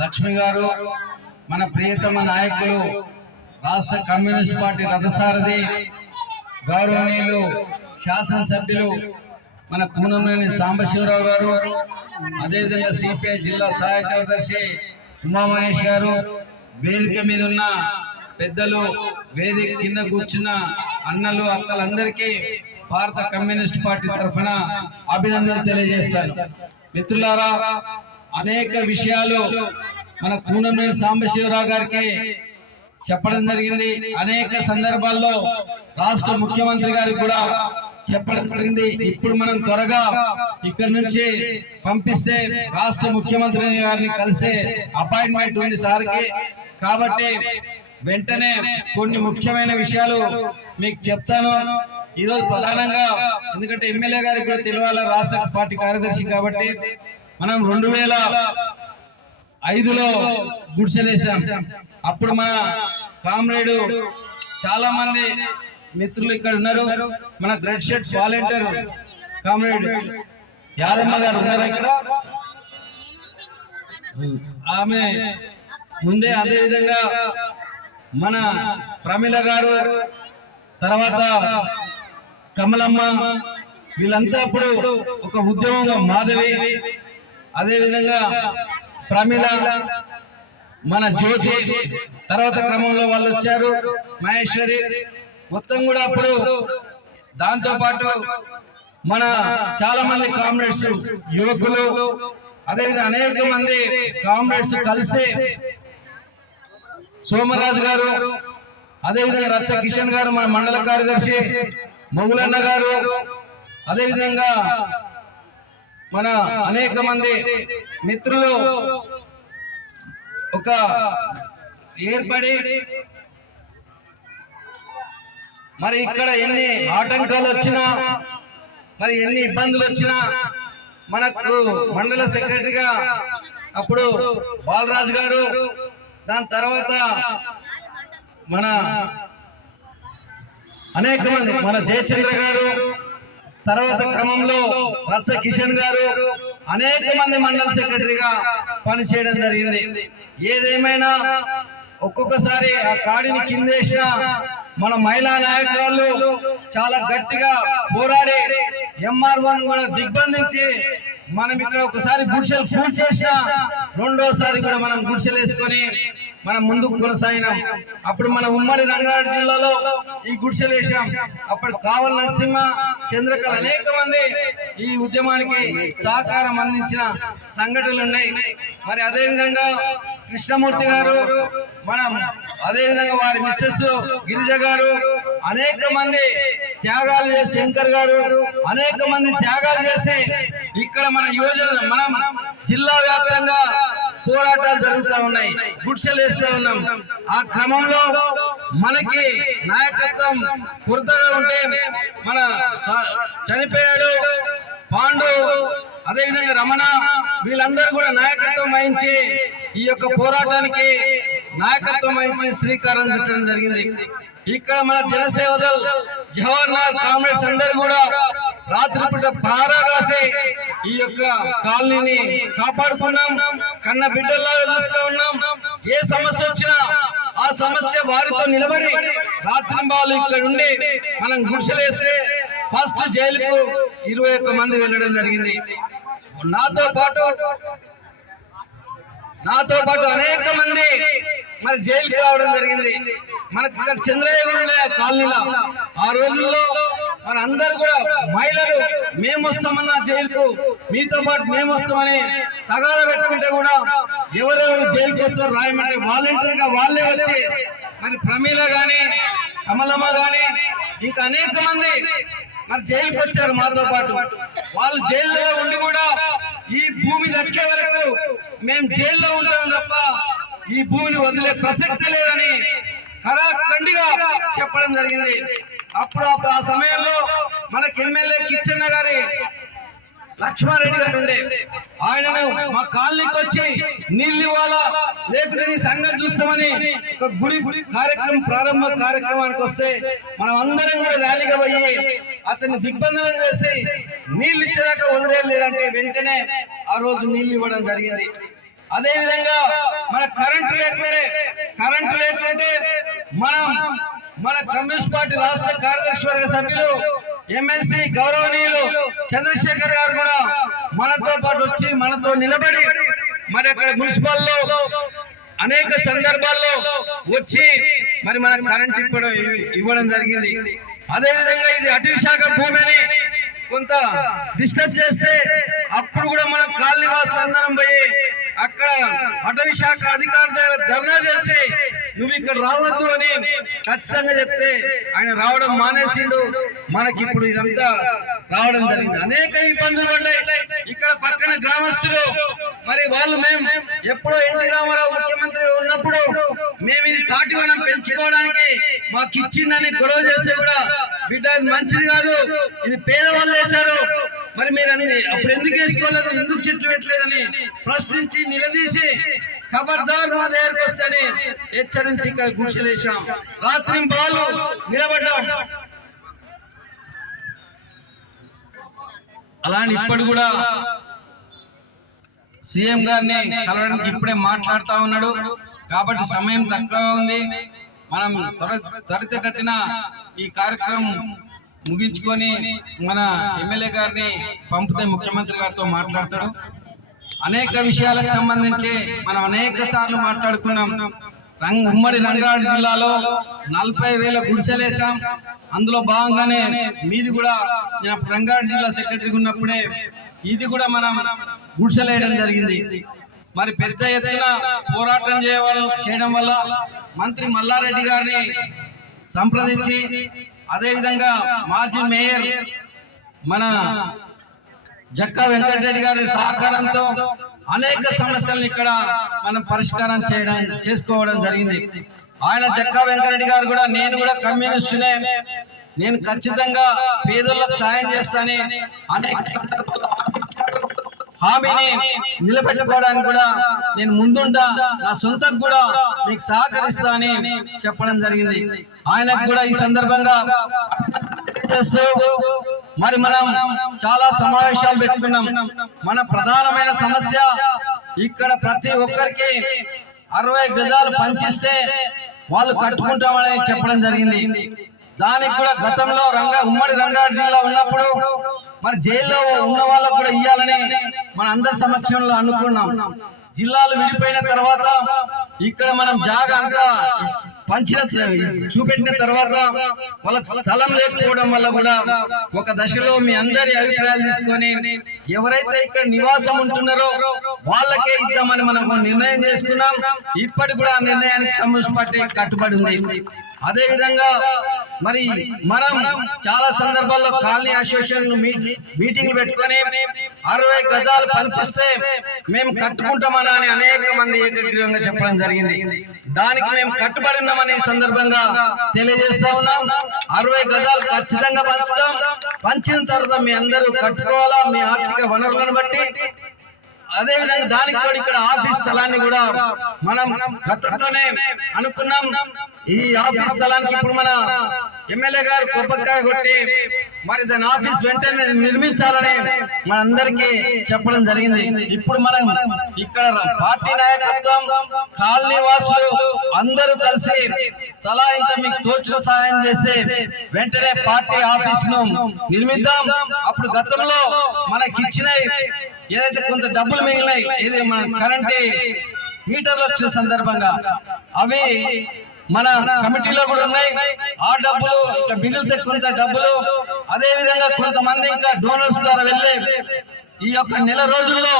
లక్ష్మి గారు మన ప్రియతమ నాయకులు రాష్ట్ర కమ్యూనిస్ట్ పార్టీ రథసారథి గౌరవనీయులు శాసనసభ్యులు మన కూనంనేని సాంబశివరావు గారు, అదేవిధంగా సిపిఐ జిల్లా సహాయ కార్యదర్శి ఉమామహేష్ గారు, వేదిక మీద ఉన్న పెద్దలు, వేదిక కింద కూర్చున్న అన్నలు అక్కలందరికీ భారత కమ్యూనిస్ట్ పార్టీ తరఫున అభినందనలు తెలియజేస్తాను. మిత్రులారా, అనేక విషయాలు మన కూనంనేని సాంబశివరావు గారికి చెప్పడం జరిగింది. అనేక సందర్భాల్లో రాష్ట్ర ముఖ్యమంత్రి గారికి కూడా చెప్పడం జరిగింది. ఇప్పుడు మనం త్వరగా ఇక్కడ నుంచి పంపిస్తే రాష్ట్ర ముఖ్యమంత్రి గారిని కలిసే అపాయింట్మెంట్ ఉంది సార్కి. కాబట్టి వెంటనే కొన్ని ముఖ్యమైన విషయాలు మీకు చెప్తాను. ఈరోజు ప్రధానంగా ఎందుకంటే ఎమ్మెల్యే గారికి కూడా తెలియాల, రాష్ట్ర పార్టీ కార్యదర్శి కాబట్టి, మనం 2005లో గుడిసెలేసాం. అప్పుడు మన కామ్రేడు చాలా మంది మిత్రులు ఇక్కడ ఉన్నారు. మన red shirt volunteer comrade Yadamma గారు ఉన్నారు ఇక్కడ, ఆమె ముందే. అదేవిధంగా మన ప్రమిళ గారు, తర్వాత కమలమ్మ, వీళ్ళంతా అప్పుడు ఒక ఉద్యమంగా, మాధవి, అదేవిధంగా ప్రమిళ, మన జ్యోతి, తర్వాత క్రమంలో వాళ్ళు వచ్చారు, మహేశ్వరి, మొత్తం కూడా అప్పుడు. దాంతో పాటు మన చాలా మంది కామ్రేడ్స్, యువకులు, అదేవిధంగా అనేక మంది కామ్రేడ్స్ కలిసి, సోమరాజు గారు, అదేవిధంగా రచ్చ కిషన్ గారు మన మండల కార్యదర్శి, మొగులన్న గారు, అదేవిధంగా మన అనేక మంది మిత్రులు ఒక ఏర్పడి, మరి ఇక్కడ ఎన్ని ఆటంకాలు వచ్చినా, మరి ఎన్ని ఇబ్బందులు వచ్చినా, మనకు మండల సెక్రటరీగా అప్పుడు బాలరాజు గారు, దాని తర్వాత మన అనేక మంది, మన జయచంద్ర గారు, తర్వాత క్రమంలో రచ్చ కిషన్ గారు, అనేక మంది మండల సెక్రటరీగా పనిచేయడం జరిగింది. ఏదేమైనా ఒక్కొక్కసారి ఆ కాడిని కిందేసిన మన మహిళా నాయకురాళ్ళు చాలా గట్టిగా పోరాడి MR1 కూడా దిగ్బంధించి మనం ఇక్కడ ఒకసారి గుడిసెలు పూర్తి చేసిన, రెండోసారి కూడా మనం గుడిసెలు వేసుకొని మనం ముందుకు కొనసాగినాం. అప్పుడు మన ఉమ్మడి రంగారెడ్డి జిల్లాలో ఈ గుడిసెలు వేసాం. అప్పుడు కావల నరసింహ, చంద్రకళ, అనేక మంది ఈ ఉద్యమానికి సహకారం అందించిన సంఘటనలు ఉన్నాయి. మరి అదేవిధంగా కృష్ణమూర్తి గారు, మనం అదేవిధంగా వారి మిస్సెస్ గిరిజ గారు, అనేక మంది త్యాగాలు చేసి, శంకర్ గారు, అనేక మంది త్యాగాలు చేసి ఇక్కడ మన యువజన, మనం జిల్లా వ్యాప్తంగా పోరాటాలు జరుగుతూ ఉన్నాయి, గుడిసెలు వేస్తూ ఉన్నాం. ఆ క్రమంలో మనకి నాయకత్వం కొరతగా ఉంటే, మన చనిపోయాడు పాండు, అదేవిధంగా రమణ, వీళ్ళందరూ కూడా నాయకత్వం వహించి ఈ యొక్క పోరాటానికి నాయకత్వం వహించి శ్రీకారం చుట్టడం జరిగింది. ఇక్కడ మన జనసేవదల్ జవహర్లాల్ కామ్రేడ్స్ అందరూ కూడా రాత్రిపూట పహారా కాసి ఈ యొక్క కాలనీని కాపాడుకున్నాం, కన్న బిడ్డల్లాగా చూస్తూ ఉన్నాం. ఏ సమస్య వచ్చినా ఆ సమస్య వారితో నిలబడి రాత్రింబాలు ఇక్కడ ఉండి మనం గుడిసెలేస్తే ఫస్ట్ జైలుకు 21 మంది వెళ్ళడం జరిగింది. నాతో పాటు అనేక మంది మరి జైలుకి రావడం జరిగింది. మనకి ఇక్కడ చంద్రయ్య కాలనీలో ఆ రోజుల్లో మన అందరూ కూడా మహిళలు, మేము వస్తామన్నా జైలుకు, మీతో పాటు మేము వస్తామని తగాద పెట్టుకుంటే కూడా ఎవరెవరు జైలుకి వస్తారు రాయమంటే వాలంటీర్ గా వాళ్ళే వచ్చి, మరి ప్రమీల గాని, కమలమ్మ గాని, ఇంకా అనేక మంది మరి జైలుకి వచ్చారు మాతో పాటు. వాళ్ళు జైల్లో ఉండి కూడా ఈ భూమి దక్కే వరకు మేము జైల్లో ఉంటాం తప్ప ఈ భూమిని వదిలే ప్రసక్తి లేదని ఖరాఖండిగా చెప్పడం జరిగింది. అప్పుడు ఆ సమయంలో మనకి ఎమ్మెల్యే కిచ్చన్న గారి లక్ష్మారెడ్డి గారు ఉండే, ఆయనను మా కాలనీకి వచ్చి నీళ్ళు ఇవ్వాలా, లేకుంటే నీ సంగతి చూస్తామని ఒక గుడి కార్యక్రమం, ప్రారంభ కార్యక్రమానికి వస్తే మనం అందరం కూడా ర్యాలీగా పోయి అతన్ని దిగ్బంధనం చేసి నీళ్ళు ఇచ్చేదాకా వదిలేదంటే వెంటనే ఆ రోజు నీళ్ళు ఇవ్వడం జరిగింది. అదే విధంగా మన కరెంటు లేకుంటే మన కమ్యూనిస్ట్ పార్టీ రాష్ట్ర కార్యదర్శి వర్గ సభ్యులు ఎమ్మెల్సీ గౌరవనీయులు చంద్రశేఖర్ గారు కూడా మనతో పాటు వచ్చి మనతో నిలబడి మరి అక్కడ మున్సిపల్లో అనేక సందర్భాల్లో వచ్చి మరి మన కరెంట్ ఇవ్వడం జరిగింది. అదే విధంగా ఇది అటవీ శాఖ భూమిని కొంత డిస్టర్బ్ చేస్తే అప్పుడు కూడా మనం కాలనీ వాసులు అందరం పోయి అక్కడ అటవీ శాఖ అధికారుల దగ్గర ధర్నా చేసి నువ్వు ఇక్కడ రావద్దు అని ఖచ్చితంగా చెప్తే ఆయన రావడం మానేసిండు. మనకి ఇప్పుడు ఇదంతా రావడం జరిగింది. అనేక ఇబ్బందులు పడ్డాయి. ఇక్కడ పక్కన గ్రామస్తులు మరి వాళ్ళు మేము ఎప్పుడో ఎన్టీ రామారావు ముఖ్యమంత్రి ఉన్నప్పుడు మేము ఇది తాటివనం పెంచుకోవడానికి మాకు ఇచ్చిందని గొడవ చేస్తే కూడా బిడ్డ ఇది మంచిది కాదు, ఇది పేదవాళ్ళు వేశారు, మరి మీరు అన్ని అప్పుడు ఎందుకు వేసుకోలేదు, ఎందుకు చెట్లు పెట్టలేదని ప్రశ్నించి నిలదీసి ఖబర్దార్ మా దగ్గరకు వస్తేనే హెచ్చరించి ఇక్కడ గుడిసెలేసాం. రాత్రి బాలు నిలబడ్డాం. అలాంటి ఇప్పుడు కూడా సీఎం గారిని కలవడానికి ఇప్పుడే మాట్లాడుతా ఉన్నాడు కాబట్టి సమయం తక్కువ ఉంది. మనం త్వరితగతిన ఈ కార్యక్రమం ముగించుకొని మన ఎమ్మెల్యే గారిని పంపితే ముఖ్యమంత్రి గారితో మాట్లాడతాడు. అనేక విషయాలకు సంబంధించి మనం అనేక సార్లు మాట్లాడుకున్నాం. ఉమ్మడి రంగారెడ్డి జిల్లాలో 40,000 గుడిసెలేసాం. అందులో భాగంగానే మీది కూడా నేను రంగారెడ్డి జిల్లా సెక్రటరీగా ఉన్నప్పుడే ఇది కూడా మనం గుడిసెలేయడం జరిగింది. మరి పెద్ద ఎత్తున పోరాటం చేయడం వల్ల మంత్రి మల్లారెడ్డి గారిని సంప్రదించి అదేవిధంగా మాజీ మేయర్ మన జక్కా వెంకటరెడ్డి గారి సహకారంతో అనేక సమస్యలను ఇక్కడ మనం పరిష్కారం చేసుకోవడం జరిగింది. ఆయన జక్కా వెంకటరెడ్డి గారు కూడా నేను కూడా కమ్యూనిస్టునే, నేను ఖచ్చితంగా పేదలకు సాయం చేస్తానని అనేక హామీని నిలబెట్టుకోవడానికి కూడా నేను ముందుంటా, నా సొంతకు కూడా మీకు సహకరిస్తా అని చెప్పడం జరిగింది. ఆయనకు కూడా ఈ సందర్భంగా మరి మనం చాలా సమావేశాలు పెట్టుకున్నాం. మన ప్రధానమైన సమస్య ఇక్కడ ప్రతి ఒక్కరికి 60 గజాలు పంచిస్తే వాళ్ళు కట్టుకుంటామని చెప్పడం జరిగింది. దానికి కూడా గతంలో ఉమ్మడి రంగారెడ్డి జిల్లా ఉన్నప్పుడు మరి జైల్లో ఉన్న వాళ్ళకు కూడా ఇవ్వాలని మన అందరి సమక్షంలో అనుకున్నాం. జిల్లాలు విడిపోయిన తర్వాత ఇక్కడ మనం జాగా అంతా చూపెట్టిన తర్వాత వాళ్ళకి స్థలం లేకపోవడం వల్ల కూడా ఒక దశలో మీ అందరి అభిప్రాయాలు తీసుకొని ఎవరైతే ఇక్కడ నివాసం ఉంటున్నారో వాళ్ళకే ఇద్దామని మనం నిర్ణయం చేసుకున్నాం. ఇప్పటికి కూడా ఆ నిర్ణయానికి కమ్యూనిస్ట్ పార్టీ కట్టుబడి ఉంది. అదే విధంగా మరి మనం చాలా సందర్భాల్లో కాలనీ అసోసియేషన్ మీటింగ్లు పెట్టుకొని 60 గజాలు పంచిస్తే మేము కట్టుకుంటామని అనేక మంది ఏకగ్రీవంగా చెప్పడం జరిగింది. దానికి మేము కట్టుబడి ఉన్నామని సందర్భంగా తెలియజేస్తా ఉన్నాం. 60 గజాలు ఖచ్చితంగా పంచుతాం. పంచిన తర్వాత మీ అందరూ కట్టుకోవాలా మీ ఆర్థిక వనరులను బట్టి. అదే విధంగా దానికి కూడా ఇక్కడ ఆఫీస్ స్థలాన్ని కూడా మనం గతంలోనే అనుకున్నాం. ఈ ఆఫీస్ స్థలానికి ఇప్పుడు మన ఎమ్మెల్యే గారు కొబ్బరికాయ కొట్టి మరి దాని ఆఫీస్ వెంటనే నిర్మించాలని మన అందరికీ చెప్పడం జరిగింది. ఇప్పుడు మనం ఇక్కడ పార్టీ నాయకత్వం కాలనీ వాసులు అందరూ కలిసి తలా ఇంత మీకు తోచిన సహాయం చేసి వెంటనే పార్టీ ఆఫీస్ ను నిర్మిద్దాం. అప్పుడు గతంలో మనకి ఇచ్చిన ఏదైతే కొంత డబ్బులు మిగిలినాయి, ఇది మన కరెంట్ మీటర్లు వచ్చిన సందర్భంగా అవి మన కమిటీలో కూడా ఉన్నాయి. ఆ డబ్బులు ఇంకా మిగిలితే కొంత డబ్బులు అదే విధంగా కొంతమంది ఇంకా డోనర్స్ ద్వారా వెళ్ళి ఈ యొక్క నెల రోజుల్లో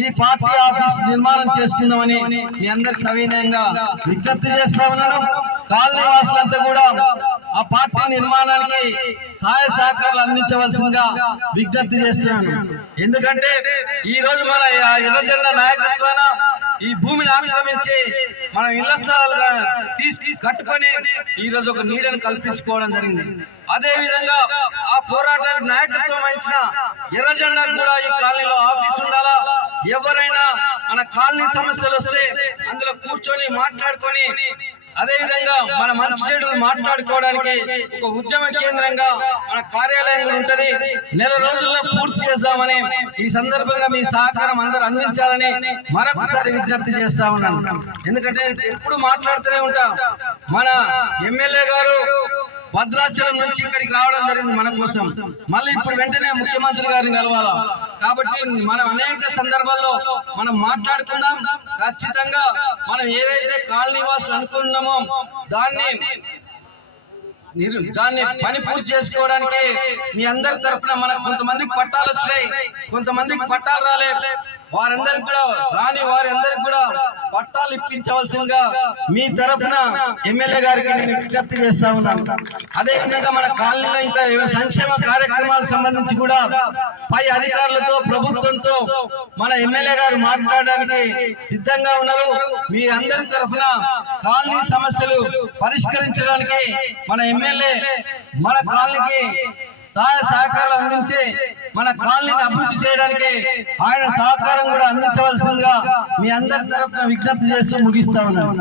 ఈ పార్టీ ఆఫీస్ నిర్మాణం చేసుకుందామని మీ అందరికి సవినయంగా విజ్ఞప్తి చేస్తా ఉన్నాను. కాలనీ వాసులంతా కూడా ఆ పార్టీ నిర్మాణానికి సహాయ సహకారాలు అందించవలసిందిగా విజ్ఞప్తి చేస్తున్నాను. ఎందుకంటే ఈ రోజు మన ఎర్రజెండా నాయకత్వాన ఈ భూమిని ఆక్రమించి మనం ఇళ్ల స్థలాలుగా తీసుకు కట్టుకొని ఈ రోజు ఒక నీడను కల్పించుకోవడం జరిగింది. అదే విధంగా ఆ పోరాటానికి నాయకత్వం వహించిన ఎర్రజెండాకు కూడా ఈ కాలనీలో ఆఫీస్ ఉండాలా. ఎవరైనా మన కాలనీ సమస్యలు వస్తే అందులో కూర్చొని మాట్లాడుకొని అదే విధంగా మన మంచి చెడు మాట్లాడుకోవడానికి ఒక ఉద్యమ కేంద్రంగా మన కార్యాలయం కూడా ఉంటది. నెల రోజుల్లో పూర్తి చేస్తామని ఈ సందర్భంగా మీ సహకారం అందరూ అందించాలని మరొకసారి విజ్ఞప్తి చేస్తా ఉన్నాను. ఎందుకంటే ఎప్పుడు మాట్లాడుతూనే ఉంటాం. మన ఎమ్మెల్యే గారు భద్రాచలం నుంచి ఇక్కడికి రావడం జరిగింది మన కోసం. మళ్ళీ ఇప్పుడు వెంటనే ముఖ్యమంత్రి గారిని కలవాలా. కాబట్టి మనం అనేక సందర్భాల్లో మనం మాట్లాడుకుందాం. ఖచ్చితంగా మనం ఏదైతే కాలనీ వాసులు అనుకున్నామో దాన్ని పని పూర్తి చేసుకోవడానికి మీ అందరి తరఫున మనకు కొంతమందికి పట్టాలు వచ్చాయి, కొంతమందికి పట్టాలు రాలే. వారందరికి కూడా వారందరికి కూడా పట్టాలు ఇప్పించవలసిందిగా మీ తరఫున ఎమ్మెల్యే గారికి నేను విజ్ఞప్తి చేస్తా ఉన్నాను. అదే విధంగా మన కాలనీలో ఇంకా సంక్షేమ కార్యక్రమాలకు సంబంధించి కూడా పై అధికారులతో ప్రభుత్వంతో మన ఎమ్మెల్యే గారు మాట్లాడడానికి సిద్ధంగా ఉన్నారు. మీ అందరి తరఫున కాలనీ సమస్యలు పరిష్కరించడానికి మన ఎమ్మెల్యే మన కాలనీకి సహాయ సహకారాలు అందించి మన కాలనీని అభివృద్ధి చేయడానికి ఆయన సహకారం కూడా అందించవలసిందిగా మీ అందరి తరఫున విజ్ఞప్తి చేస్తూ ముగిస్తా ఉన్నాను.